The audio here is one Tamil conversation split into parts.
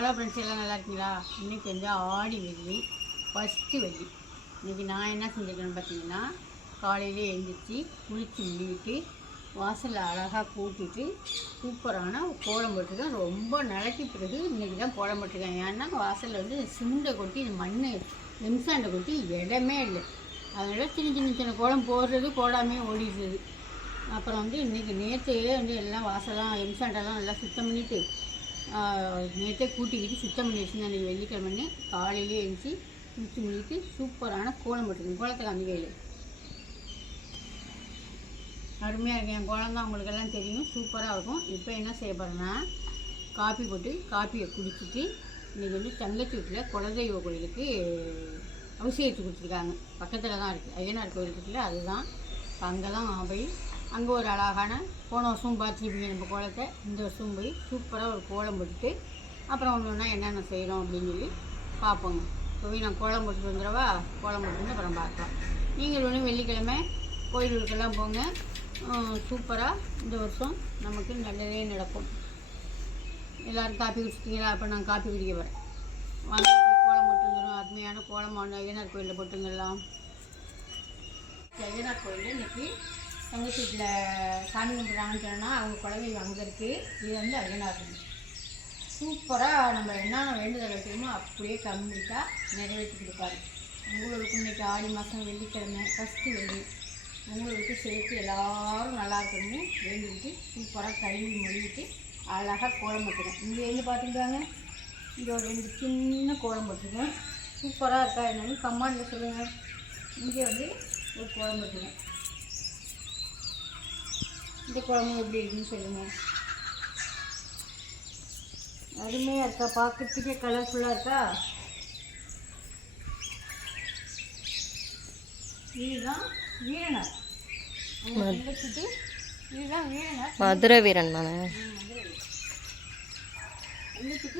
ஹலோ ஃப்ரெண்ட்ஸ் எல்லாம் நல்லா இருக்கீங்களா? இன்றைக்கி வந்து ஆடி வெள்ளி ஃபஸ்ட்டு வெள்ளி. இன்றைக்கி நான் என்ன செஞ்சுருக்கேன்னு பார்த்தீங்கன்னா காலையிலே எழுந்திரிச்சு குளிச்சு முடிவிட்டு வாசலில் அழகாக கூட்டிட்டு சூப்பரான கோலம் போட்டிருக்கேன். ரொம்ப நாளைக்கு பிறகு இன்றைக்கி தான் கோலம் போட்டிருக்கேன். ஏன்னா வாசலில் வந்து சிண்டை கொட்டி மண் எம்சாண்டை கொட்டி இடமே இல்லை. அதனால் சின்ன சின்ன சின்ன கோலம் போடுறது போடாமே ஓடிடுது அப்புறம் வந்து இன்றைக்கி நேற்று வந்து எல்லாம் வாசலாம் எம்சாண்டெல்லாம் நல்லா சுத்தம் பண்ணிவிட்டு நேற்றே கூட்டிக்கிட்டு சுத்தம் பண்ணி வச்சுருந்தேன். அன்றைக்கி வெள்ளிக்கிழமை காலையிலே எழுந்துச்சி குளிச்சு முடிக்கிட்டு சூப்பரான கோலம் போட்டிருக்கேன். கோலத்தை காமிக்கையில் அருமையாக இருக்கும். என் கோலம் தான் உங்களுக்கெல்லாம் தெரியும். சூப்பராக இருக்கும். இப்போ என்ன செய்ய போகிறேன்னா காப்பி போட்டு காப்பியை குடிச்சிட்டு இன்றைக்கி வந்து தங்கச்சி வீட்டில் குலதெய்வ கோயிலுக்கு அபிஷேகத்து கொடுத்துருக்காங்க. பக்கத்தில் தான் இருக்குது ஐயனார் கோயில் இருக்குல்ல அதுதான். அங்கே தான் போய் அங்கே ஒரு அழகான போன வருஷம் பார்த்துருப்பீங்க நம்ம கோலத்தை இந்த வருஷம் போய் சூப்பராக ஒரு கோலம் போட்டுட்டு அப்புறம் ஒன்று ஒன்றா என்னென்ன செய்கிறோம் அப்படின்னு சொல்லி பார்ப்போங்க. போய் நான் கோலம் போட்டுட்டு வந்துடவா? கோலம் போட்டு வந்து அப்புறம் பார்க்கலாம். நீங்கள் ஒன்று வெள்ளிக்கிழமை கோயிலுக்கெல்லாம் போங்க. சூப்பராக இந்த வருஷம் நமக்கு நல்லதே நடக்கும். எல்லோரும் காப்பி குடிச்சிட்டிங்களா? அப்போ நான் காப்பி குடிக்க வரேன் வாங்க கோலம் போட்டு வந்துடும் அருமையான கோலமான ஐயனார் கோயிலில் போட்டுங்கலாம். ஐயனார் கோயிலில் இன்றைக்கி தங்கச்சி வீட்டில் சாமி கும்பிட்றாங்கன்னு சொன்னால் அவங்க குழந்தை அங்கே இருக்குது இது வந்து அய்யனார் சூப்பராக நம்ம என்னென்ன வேண்டுதல் வைக்கிறோமோ அப்படியே கம்ப்ளீட்டாக நிறைவேற்றி கொடுப்பாரு. உங்களுக்கு இன்னைக்கு ஆடி மாதம் வெள்ளிக்கிழமை ஃபஸ்ட்டு வெள்ளி. உங்களுக்கு சேர்த்து எல்லாரும் நல்லா இருக்கணும்னு வேண்டிக்கிட்டு சூப்பராக கழுவி மொழிகிட்டு அழகாக கோலம் போட்டுருக்கேன் இங்கே எங்கே பார்த்துருக்காங்க இங்கே ஒரு ரெண்டு சின்ன கோலம் போட்டுருக்கேன். சூப்பராக இருக்கா என்னன்னு கம்மாண்டில் சொல்லுங்கள் இங்கே வந்து ஒரு கோலம் போட்டுருக்கேன். இந்த குழம்பு எப்படி இருக்குன்னு சொல்லுங்கள் அருமையாக இருக்கா? பார்க்கறதுக்கே கலர்ஃபுல்லாக இருக்கா? இதுதான் வீரனார். இதுதான் வீரனார். மதுரை வீரன்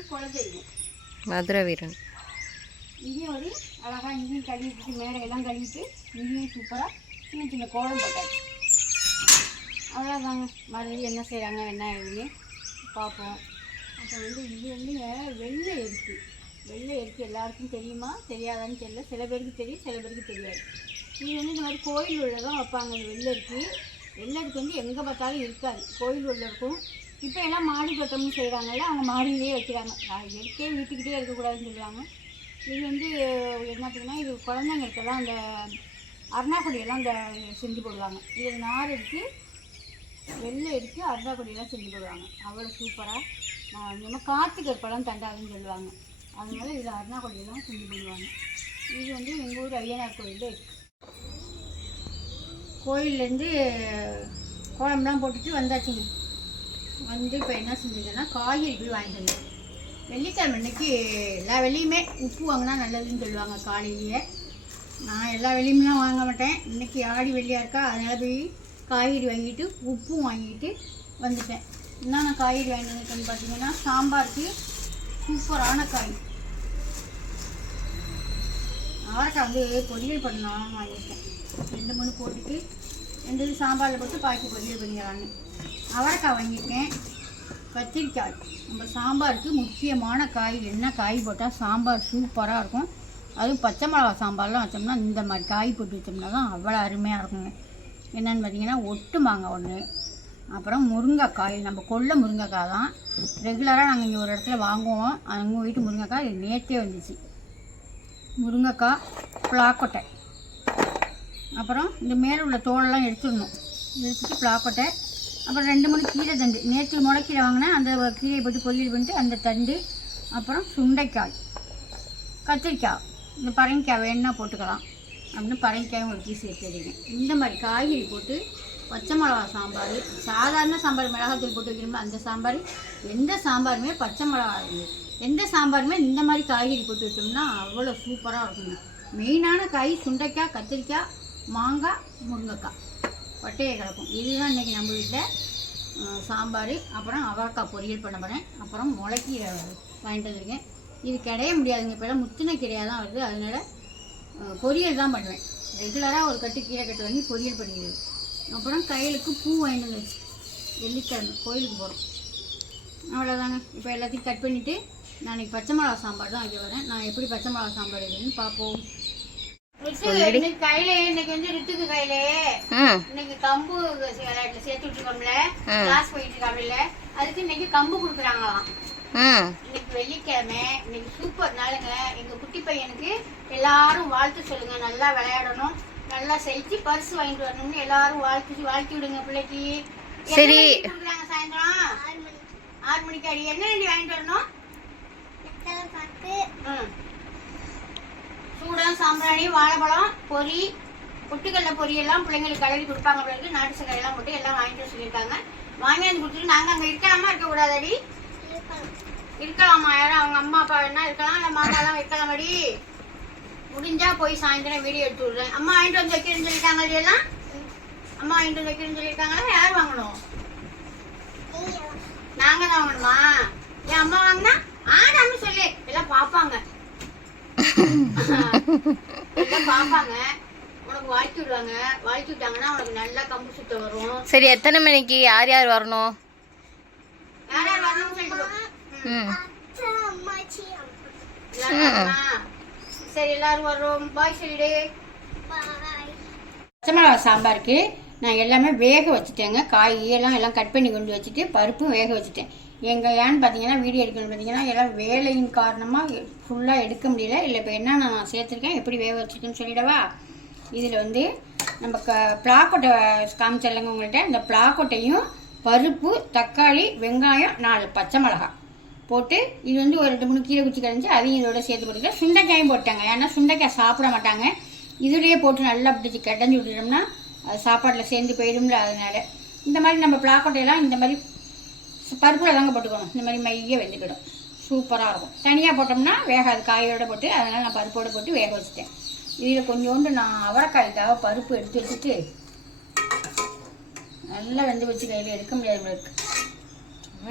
குலதெய்வம் மதுரை வீரன். இங்கேயும் ஒரு அழகாக இங்கேயும் கழுவிட்டு மேடை எல்லாம் கழுவிட்டு இங்கேயும் சூப்பராக சின்ன சின்ன கோலம் போட்டாச்சு அவ்வளோதாங்க மறுபடியும் என்ன செய்கிறாங்க என்ன ஏதுன்னு பார்ப்போம். அப்புறம் வந்து இது வந்துங்க வெள்ளை எரிக்கு. வெள்ளை எரிக்கு எல்லாருக்கும் தெரியுமா? தெரியாதான்னு தெரியல. சில பேருக்கு தெரியும் சில பேருக்கு தெரியாது. இது வந்து இந்த மாதிரி கோயில் உள்ள தான் வைப்பாங்க இந்த வெள்ளை இருக்கு வெள்ளை இருக்கு வந்து எங்கே பார்த்தாலும் இருக்காது. கோயில் உள்ள இருக்கும். இப்போ எல்லாம் மாடி தோட்டம்னு செய்கிறாங்கல்ல அவங்க மாடியிலேயே வைக்கிறாங்க. இயற்கையே வீட்டுக்கிட்டே இருக்கக்கூடாதுன்னு சொல்லுவாங்க இது வந்து என்ன பார்த்தீங்கன்னா இது குழந்தைங்களுக்கெல்லாம் அந்த அருணாக்குடியெல்லாம் இந்த செஞ்சு போடுவாங்க. இது நார் இருக்குது வெள்ளை எடுத்து அருணாக்குடியெல்லாம் செஞ்சு போடுவாங்க. அவ்வளோ சூப்பராக நம்ம காற்று பழம் தண்டாதுன்னு சொல்லுவாங்க. அதனால இதில் அருணாக்குடியெல்லாம் செஞ்சு போடுவாங்க. இது வந்து எங்கள் ஊர் ஐயனார் கோயிலில் இருக்குது கோயிலேருந்து கோலம்லாம் போட்டுட்டு வந்தாச்சுங்க. வந்து இப்போ என்ன செஞ்சதுன்னா காய்கறி போய் வாங்கிட்டு வந்தேன். வெள்ளிக்கிழமை அன்னைக்கு எல்லா வெள்ளியுமே உப்பு வாங்கினா நல்லதுன்னு சொல்லுவாங்க காலையிலேயே. நான் எல்லா வெள்ளியுமெலாம் வாங்க மாட்டேன். இன்னைக்கு ஆடி வெள்ளியாக இருக்கா? அதனால் போய் காய்கறி வாங்கிட்டு உப்பும் வாங்கிட்டு வந்துட்டேன். என்னென்ன காய்கறி வாங்கிட்டு வந்திருக்கேன்னு பார்த்தீங்கன்னா சாம்பாருக்கு சூப்பரான காய். அவரைக்காய் வந்து பொரியல் பண்ணலாம் வாங்கியிருக்கேன். ரெண்டு மூணு போட்டுட்டு ரெண்டு இது சாம்பாரில் போட்டு பாக்கி பொரியல் பண்ணிக்கிறாங்க அவரைக்காய் வாங்கியிருக்கேன். கத்திரிக்காய். நம்ம சாம்பாருக்கு முக்கியமான காய் என்ன காய் போட்டால் சாம்பார் சூப்பராக இருக்கும். அதுவும் பச்சை மிளகா சாம்பார்லாம் வச்சோம்னா இந்த மாதிரி காய் போட்டு வச்சோம்னா தான் அவ்வளோ அருமையாக இருக்குங்க. என்னென்னு பார்த்தீங்கன்னா ஒட்டு மாங்காய் ஒன்று அப்புறம் முருங்கைக்காய் நம்ம கொள்ள முருங்கைக்காய் தான். ரெகுலராக நாங்கள் இங்கே ஒரு இடத்துல வாங்குவோம். அவங்க வீட்டு முருங்கைக்காய் இது நேற்றே வந்துச்சு. முருங்கைக்காய் பிளாக்கொட்டை. அப்புறம் இந்த மேலே உள்ள தோலெல்லாம் எடுத்துடணும். எடுத்துட்டு பிளாக்கொட்டை. அப்புறம் ரெண்டு மூணு கீரை தண்டு. நேற்று முளைக்கீரை வாங்கினேன். அந்த கீரையை போட்டு பொரியல் பண்ணிட்டு அந்த தண்டு அப்புறம் சுண்டைக்காய் கத்திரிக்காய் இந்த பரங்கிக்காய் வேணுன்னா போட்டுக்கலாம். அப்படின்னு பரங்கிக்காயும் ஒரு பீஸ் எடுத்துருக்கேன் இந்த மாதிரி காய்கறி போட்டு பச்சை மிளகா சாம்பார் சாதாரண சாம்பார் மிளகாத்தூள் போட்டு வைக்கிறோமோ அந்த சாம்பார் எந்த சாம்பாருமே பச்சை மிளகா எந்த சாம்பாருமே இந்த மாதிரி காய்கறி போட்டு வச்சோம்னா அவ்வளோ சூப்பராக இருக்குங்க. மெயினான காய் சுண்டைக்காய் கத்திரிக்காய் மாங்காய் முருங்கைக்காய். பட்டையை கலக்கும். இதுதான் இன்றைக்கி நம்ம வீட்டில் சாம்பார் அப்புறம் அவரைக்காய் பொரியல் பண்ண போகிறேன் அப்புறம் முளைக்கீரை வாங்கிட்டு வந்திருக்கேன். இது கிடைய முடியாதுங்க. இப்போலாம் முத்தின கீரையாக தான் வருது. அதனால பொரியல் தான் பண்ணுவேன். ரெகுலராக ஒரு கட்டு கீரை கட்டு வாங்கி பொரியல் பண்ணிடுது அப்புறம் கையிலுக்கு பூ வாங்கிட்டு வந்துச்சு வெள்ளிக்கிழமை கோயிலுக்கு போகிறோம் அவ்வளோதாங்க இப்போ எல்லாத்தையும் கட் பண்ணிவிட்டு நான் இன்னைக்கு பச்சை மிளகா சாம்பார் தான் வைக்க வரேன் நான் எப்படி பச்சை மிளகா சாம்பார் வைக்கிறேன்னு பார்ப்போம். கையில இன்னைக்கு வந்து ரித்துக்கு கையில ம் இன்னைக்கு கம்பு சேர்த்து விட்டுருக்கோம்ல. கிளாஸ் போயிட்டு இருக்காங்கல்ல அதுக்கு இன்னைக்கு கம்பு கொடுக்குறாங்களாம். இன்னைக்கு வெள்ளிக்கிழமை இன்னைக்கு சூப்பர் நாளுங்க. எங்க குட்டி பையனுக்கு எல்லாரும் வாழ்த்து சொல்லுங்க. நல்லா விளையாடணும். நல்லா செலுத்தி பரிசு வாங்கிட்டு வரணும்னு எல்லாரும் வாழ்த்து வாழ்த்தி விடுங்க பிள்ளைக்கு. சரி. சாயந்தரம்? ஆறு மணிக்கு. அடி என்ன வாங்கிட்டு வரணும். சூடம் சாம்பிராணி வாழைப்பழம் பொரி பொட்டுக்கடலை பொரி எல்லாம் பிள்ளைங்களுக்கு கலரி கொடுப்பாங்க. பிள்ளைங்களுக்கு நாட்டு சக்கரை எல்லாம் போட்டு எல்லாம் வாங்கிட்டு சொல்லியிருக்காங்க. வாங்கி வந்து கொடுத்துட்டு நாங்கள் அங்கே இருக்கலாமா? இருக்கக்கூடாதடி? இருக்கலாமா யாரும் அவங்க அம்மா அப்பா என்ன இருக்கலாம் இல்லை மாமாலாம் வைக்கலாமாடி. முடிஞ்சா போய் சாயந்தரம் வீடியோ எடுத்து விடுறேன். அம்மா வாங்கிட்டு வந்து வைக்கிறேன்னு சொல்லிட்டாங்க எல்லாம்? அம்மா வாங்கிட்டு வந்து வைக்கிறேன்னு சொல்லியிருக்காங்களா? யார் வாங்கணும்? நாங்க தான் வாங்கணுமா? என் அம்மா வாங்கினா ஆடாம சொல்லு. எல்லாம் பார்ப்பாங்க. பார்ப்பாங்க. உனக்கு வாழ்த்தி விடுவாங்க. வாழ்த்தி விட்டாங்கன்னா உனக்கு நல்லா கம்பு சுத்தம் வரும். சரி எத்தனை மணிக்கு? யார் யார் வரணும்? யார் யார் வரணும்னு சொல்லிட்டு? சரி எல்லாரும் வர்றோம். பாய் சொல்லிடு பச்சை மிளகா சாம்பாருக்கு நான் எல்லாமே வேக வச்சுட்டேங்க. காய் எல்லாம் எல்லாம் கட் பண்ணி கொண்டு வச்சுட்டு பருப்பும் வேக வச்சுட்டேன். எங்கள் ஏன்னு பார்த்தீங்கன்னா வீடியோ எடுக்கணும் பார்த்தீங்கன்னா எல்லாம் வேலையின் காரணமாக ஃபுல்லாக எடுக்க முடியல. இல்லை இப்போ என்ன நான் சேர்த்துருக்கேன் எப்படி வேக வச்சுருக்கேன்னு சொல்லிடவா? இதில் வந்து நம்ம க பிளாக்கொட்டை காமிச்சிடலங்க உங்கள்கிட்ட இந்த பிளாக்கொட்டையும் பருப்பு தக்காளி வெங்காயம் நாலு பச்சை மிளகாய் போட்டு இது வந்து ஒரு ரெண்டு மூணு கீரை குச்சி கழிஞ்சு அதையும் இதோட சேர்த்து போட்டுக்கலாம் சுண்டைக்காயும் போட்டாங்க. ஏன்னா சுண்டைக்காய் சாப்பிட மாட்டாங்க. இதுலேயே போட்டு நல்லா பிடிச்சி கிடஞ்சி விட்டுட்டோம்னா அது சாப்பாட்டில் சேர்ந்து போயிடும்ல அதனால. இந்த மாதிரி நம்ம பிளாக்கொட்டையெல்லாம் இந்த மாதிரி பருப்பில் தாங்க போட்டுக்கணும். இந்த மாதிரி மைய வெந்துக்கிடும். சூப்பராக இருக்கும். தனியாக போட்டோம்னா வேகாது. காயோட போட்டு அதனால் நான் பருப்போடு போட்டு வேக வச்சுட்டேன். இதில் கொஞ்சோண்டு நான் அவரைக்காய்க்காக பருப்பு எடுத்து வச்சுட்டு நல்லா வெந்து வச்சு கையில் எடுக்க முடியாது நம்மளுக்கு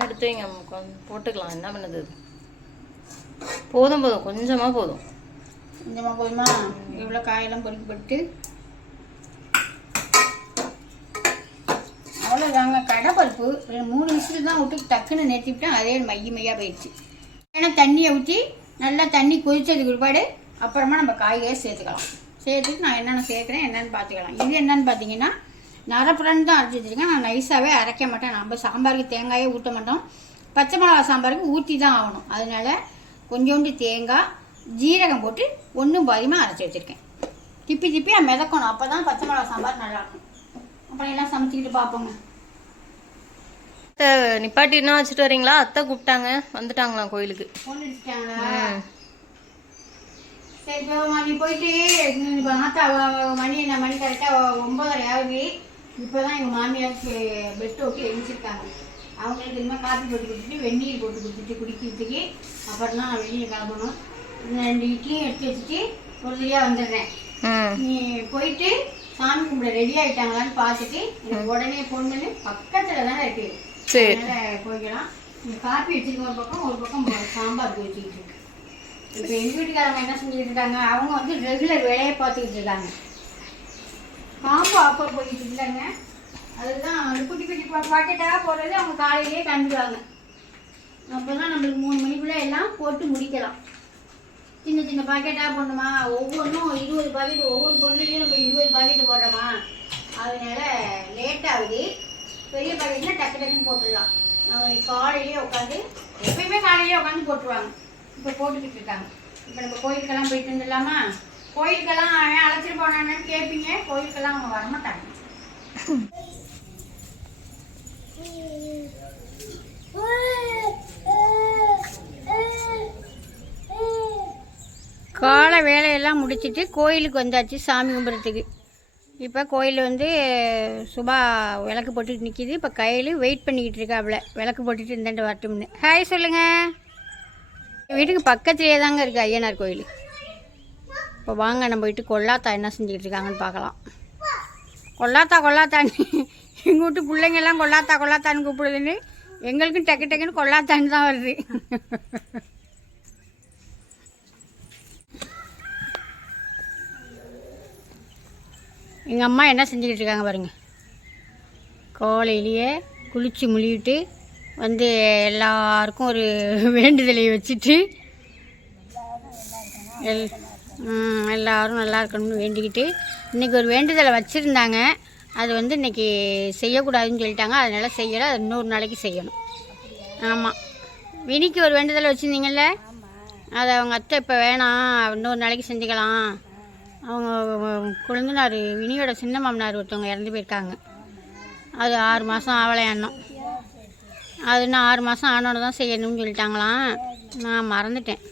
எடுத்து வைங்க வந்து போட்டுக்கலாம். என்ன பண்ணுது? போதும் போதும். கொஞ்சமாக போதும். கொஞ்சமாக போதுமா? இவ்வளோ காயெல்லாம் பொறுக்கப்பட்டு அவ்வளோதாங்க கடைப்பருப்பு மூணு விசில் தான் விட்டு டக்குன்னு நிறுத்திவிட்டேன். அதே மைய மையாக போயிடுச்சு. ஏன்னா தண்ணியை ஊற்றி நல்லா தண்ணி கொதிச்சதுக்கு பிற்பாடு அப்புறமா நம்ம காய்கறி சேர்த்துக்கலாம். சேர்த்துட்டு நான் என்னென்ன சேர்க்குறேன் என்னென்னு பார்த்துக்கலாம். இது என்னன்னு பார்த்தீங்கன்னா நரப்புறன்னு தான் அரைச்சி வச்சுருக்கேன். நான் நைஸாகவே அரைக்க மாட்டேன். நம்ம சாம்பாருக்கு தேங்காயே ஊற்ற மாட்டோம். பச்சை மிளகா சாம்பாருக்கு ஊற்றி தான் ஆகணும். அதனால கொஞ்சோண்டு தேங்காய் ஜீரகம் போட்டு ஒன்றும் பாதியமாக அரைச்சி வச்சுருக்கேன். திப்பி திப்பி மிதக்கணும். அப்போ தான் பச்சை மிளகா சாம்பார் நல்லாயிருக்கும். அப்புறம் எல்லாம் சமைச்சிக்கிட்டு பார்ப்போங்க. அத்தை நிப்பாட்டி என்ன வச்சுட்டு வரீங்களா? அத்தை கூப்பிட்டாங்க. வந்துட்டாங்களாம் கோயிலுக்கு? சரி இப்போ நீ போயிட்டு மணி என்ன மணி கரெக்டாக ஒம்பதரை ஆகுது. இப்போ தான் எங்கள் மாமியாருக்கு பெட் ஓட்டி எழுந்திருக்காங்க அவங்களுக்கு இனிமேல் காப்பி போட்டு கொடுத்துட்டு வெந்நீர் போட்டு கொடுத்துட்டு குடிக்கிறதுக்கு அப்புறம் தான் நான் வெளியில் கிளம்பணும். ரெண்டு இட்லியும் எடுத்து வச்சுட்டு ஒரு வழியாக வந்துடுறேன் நீ போயிட்டு சாமி கும்பிட ரெடி ஆயிட்டாங்களான்னு பார்த்துட்டு எனக்கு உடனே ஃபோன் பண்ணி. பக்கத்தில் தானே இருக்கு. அதனால போய்க்கலாம். நீ காப்பி வச்சிருக்க ஒரு பக்கம் ஒரு பக்கம் சாம்பார் வச்சுக்கிட்டு இருக்கு. இப்போ எங்கள் வீட்டுக்காரங்க என்ன செஞ்சுட்டு இருக்காங்க? அவங்க வந்து ரெகுலர் வேலையை பார்த்துக்கிட்டு இருக்காங்க. காம்போ ஆஃபர் போயிட்டு இல்லைங்க. அதுதான் குட்டி குட்டி பாக்கெட்டாக போடுறது அவங்க காலையிலேயே கண்டுடுவாங்க அப்போ தான் நம்மளுக்கு மூணு மணிக்குள்ளே எல்லாம் போட்டு முடிக்கலாம். சின்ன சின்ன பாக்கெட்டாக போடணுமா? ஒவ்வொன்றும் இருபது பாக்கெட் ஒவ்வொரு பொருளையும் நம்ம இருபது பாக்கெட் போடுறோமா? அதனால லேட் ஆகுது. பெரிய பாக்கெட்னா டக்கு டக்குன்னு போட்டுடலாம். அவங்க காலையிலேயே உட்காந்து எப்பயுமே காலையிலேயே உட்காந்து போட்டுருவாங்க. இப்போ போட்டுக்கிட்டு இருக்காங்க. இப்போ நம்ம கோயிலுக்கெல்லாம் போயிட்டு வந்துடலாமா? கோயிலுக்கெல்லாம் அழைச்சிட்டு போனானு கேட்பீங்க கோயிலுக்கெல்லாம் அவங்க வரமாட்டாங்க காலை வேலையெல்லாம் முடிச்சுட்டு கோயிலுக்கு வந்தாச்சு சாமி கும்பிட்றதுக்கு. இப்போ கோயில் வந்து சுபா விளக்கு போட்டுட்டு நிற்கிது இப்போ கையில் வெயிட் பண்ணிக்கிட்டு இருக்காப்புல விளக்கு போட்டுட்டு இருந்தேன்ட்டு வரட்டும்னு. ஹாய் சொல்லுங்கள் வீட்டுக்கு பக்கத்துலேயே தாங்க இருக்குது ஐயனார் கோயில். இப்போ வாங்க நம்ம போயிட்டு கொல்லாத்தா என்ன செஞ்சுக்கிட்டு இருக்காங்கன்னு பார்க்கலாம். கொல்லாத்தா கொல்லாத்தான்னு எங்கள் வீட்டு பிள்ளைங்க எல்லாம் கொல்லாத்தா கொல்லாத்தான்னு கூப்பிடுதுன்னு. எங்களுக்கும் டக்கு டக்குன்னு கொல்லாத்தான்னு தான் வருது. எங்கள் அம்மா என்ன செஞ்சுக்கிட்டு இருக்காங்க பாருங்கள் கோலையிலேயே குளித்து முழிவிட்டு வந்து எல்லாருக்கும் ஒரு வேண்டுதலை வச்சுட்டு எல் எல்லோரும் நல்லா இருக்கணும்னு வேண்டிக்கிட்டு இன்றைக்கி ஒரு வேண்டுதலை வச்சுருந்தாங்க. அது வந்து இன்றைக்கி செய்யக்கூடாதுன்னு சொல்லிட்டாங்க. அதனால் செய்யலை. அது இன்னொரு நாளைக்கு செய்யணும். ஆமாம் வினிக்கு ஒரு வேண்டுதலை வச்சுருந்தீங்கல்ல? அது அவங்க அத்தை இப்போ வேணாம். இன்னொரு நாளைக்கு செஞ்சுக்கலாம். அவங்க குழந்தைனார் வினியோட சின்ன மாமனார் ஒருத்தவங்க இறந்து போயிருக்காங்க. அது ஆறு மாதம் ஆவலையாண்ணம் அது இன்னும் ஆறு மாதம் ஆனோட தான் செய்யணும்னு சொல்லிட்டாங்களாம். நான் மறந்துட்டேன்.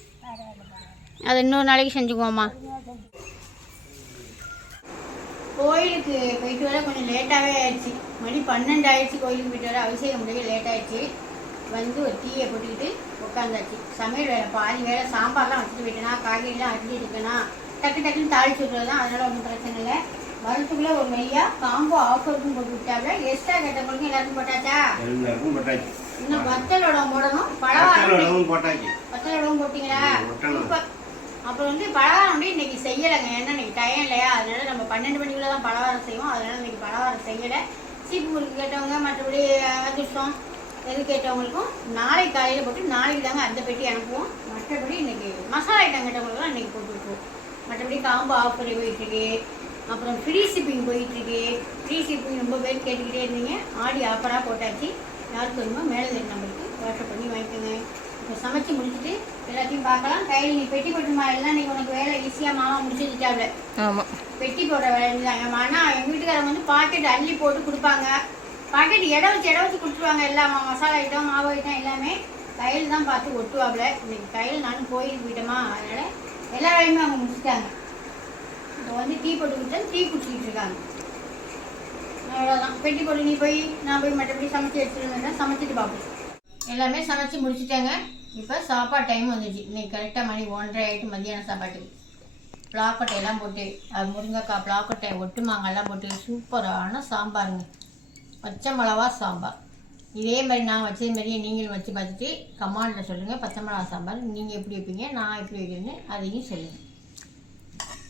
அது இன்னொரு நாளைக்கு செஞ்சுக்குவோம்மா. கோயிலுக்கு போயிட்டு வர கொஞ்சம் லேட்டாகவே ஆயிடுச்சு. மணி பன்னெண்டு ஆயிடுச்சு கோயிலுக்கு போயிட்டு வர. அபிஷேகம் முடிய லேட் ஆயிடுச்சு. வந்து ஒரு டீயை போட்டுக்கிட்டு உட்காந்தாச்சு. சமையல் வேலை பாதி வேலை சாம்பார்லாம் வச்சுட்டு போயிட்டேனா காய்கறிலாம் அரிஞ்சு இருக்கேனா டக்கு டக்குன்னு தாளிச்சு விட்றது தான் அதனால ஒன்றும் பிரச்சனை இல்லை. வரத்துக்குள்ளே ஒரு மெய்யா காம்போ ஆஃபருக்கும் போட்டு விட்டாங்க எக்ஸ்ட்ரா கேட்டவங்களுக்கு எல்லாருக்கும் போட்டாச்சா? எல்லாருக்கும் போட்டாச்சு. இன்னும் வத்தலோட போடணும். பழவாரம் போட்டாச்சு. வத்தலோடவும் போட்டிங்களா? அப்புறம் வந்து பலகாரம் வந்து இன்னைக்கு செய்யலைங்க. ஏன்னா இன்னைக்கு டைம் இல்லையா? அதனால நம்ம பன்னெண்டு மணிக்குள்ள தான் பலகாரம் செய்வோம். அதனால இன்னைக்கு பலகாரம் செய்யலை. சீப்பு முறுக்கு கேட்டவங்க மற்றபடி அதிர்ஷ்டம் எது கேட்டவங்களுக்கும் நாளைக்கு காலையில் போட்டு நாளைக்கு தாங்க அந்த பெட்டி அனுப்புவோம். மற்றபடி இன்னைக்கு மசாலா ஐட்டம் கேட்டவங்களுக்குலாம் இன்னைக்கு போட்டு மற்றபடி காம்போ ஆஃபர் போயிட்டுருக்கு. அப்புறம் ஃப்ரீ ஷிப்பிங் போயிட்டுருக்கு. ஃப்ரீ ஷிப்பிங் ரொம்ப பேர் கேட்டுக்கிட்டே இருந்தீங்க. ஆடி ஆஃபராக போட்டாச்சு. யாருக்கு வேணுமோ மேலே நம்பருக்கு வாட்ஸ்அப் பண்ணி வாங்கிக்கோங்க. சமைச்சு முடிச்சுட்டு எல்லாத்தையும் பார்க்கலாம். கையில் நீ பெட்டி போட்டுமா எல்லாம் நீ உனக்கு வேலை ஈஸியாக மாமா முடிச்சுட்டாப்ல ஆமாம் பெட்டி போடுற வேலை இருந்தாங்க ஆனால் எங்கள் வீட்டுக்காரங்க வந்து பாக்கெட் அள்ளி போட்டு கொடுப்பாங்க. பாக்கெட் இடம் வச்சு இடம் வச்சு கொடுத்துருவாங்க. எல்லாம் மசாலா ஐட்டம் மாவு ஐட்டம் எல்லாமே கையில் தான் பார்த்து ஒட்டுவாப்ல. இன்னைக்கு கையில் நானும் கோயிலுக்கு போயிட்டோமா அதனால எல்லா வேலையுமே அவங்க முடிச்சிட்டாங்க. இப்போ வந்து டீ போட்டு கொடுத்தா டீ குடிச்சிக்கிட்டு இருக்காங்க. அவ்வளோதான் பெட்டி போட்டு நீ போய் நான் போய் மற்றபடி சமைச்சு எடுத்துட்டு சமைச்சிட்டு பார்ப்போம் எல்லாமே சமைச்சு முடிச்சிட்டாங்க. இப்போ சாப்பாடு டைம் வந்துச்சு. இன்னைக்கு கரெக்டாக மணி ஒன்றரை ஆகிட்டு மத்தியானம் சாப்பாட்டுக்கு. பிளாக்கொட்டை எல்லாம் போட்டு அது முருங்கைக்காய் பிளாக்கொட்டை ஒட்டு மாங்காய்லாம் போட்டு சூப்பரான சாம்பாருங்க. பச்சை மிளவா சாம்பார். இதே மாதிரி நான் வச்சது மாதிரியே நீங்களும் வச்சு பார்த்துட்டு கமாண்டில் சொல்லுங்கள் பச்சை மிளகா சாம்பார். நீங்கள் எப்படி வைப்பீங்க நான் எப்படி வைக்கிறேன்னு அதையும் சொல்லுங்கள்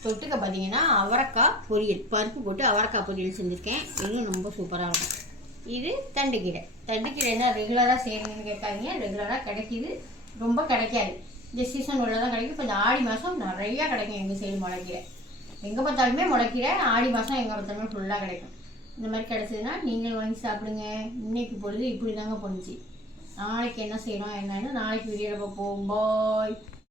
தொட்டுக்க பார்த்தீங்கன்னா அவரைக்காய் பொரியல். பருப்பு போட்டு அவரைக்காய் பொரியல் செஞ்சுருக்கேன். இன்னும் ரொம்ப சூப்பராக இருக்கும். இது தண்டுக்கீரை. தண்டுக்கீரை என்ன ரெகுலராக செய்யணும்னு கேட்டாங்க. ரெகுலராக கிடைக்கிது. ரொம்ப கிடைக்காது. இந்த சீசன் உள்ள தான் கிடைக்கும் கொஞ்சம் ஆடி மாதம் நிறையா கிடைக்கும் எங்கள் சைடு முளைக்கீரை. எங்கே பார்த்தாலுமே முளைக்கீரை ஆடி மாதம் எங்கே பார்த்தாலுமே ஃபுல்லாக கிடைக்கும். இந்த மாதிரி கிடச்சதுன்னா நீங்கள் வாங்கி சாப்பிடுங்க. இன்னைக்கு பொழுது இப்படி தாங்க போணுச்சு. நாளைக்கு என்ன செய்யணும் என்னன்னு நாளைக்கு வீடியோவில் பார்ப்போம். பாய்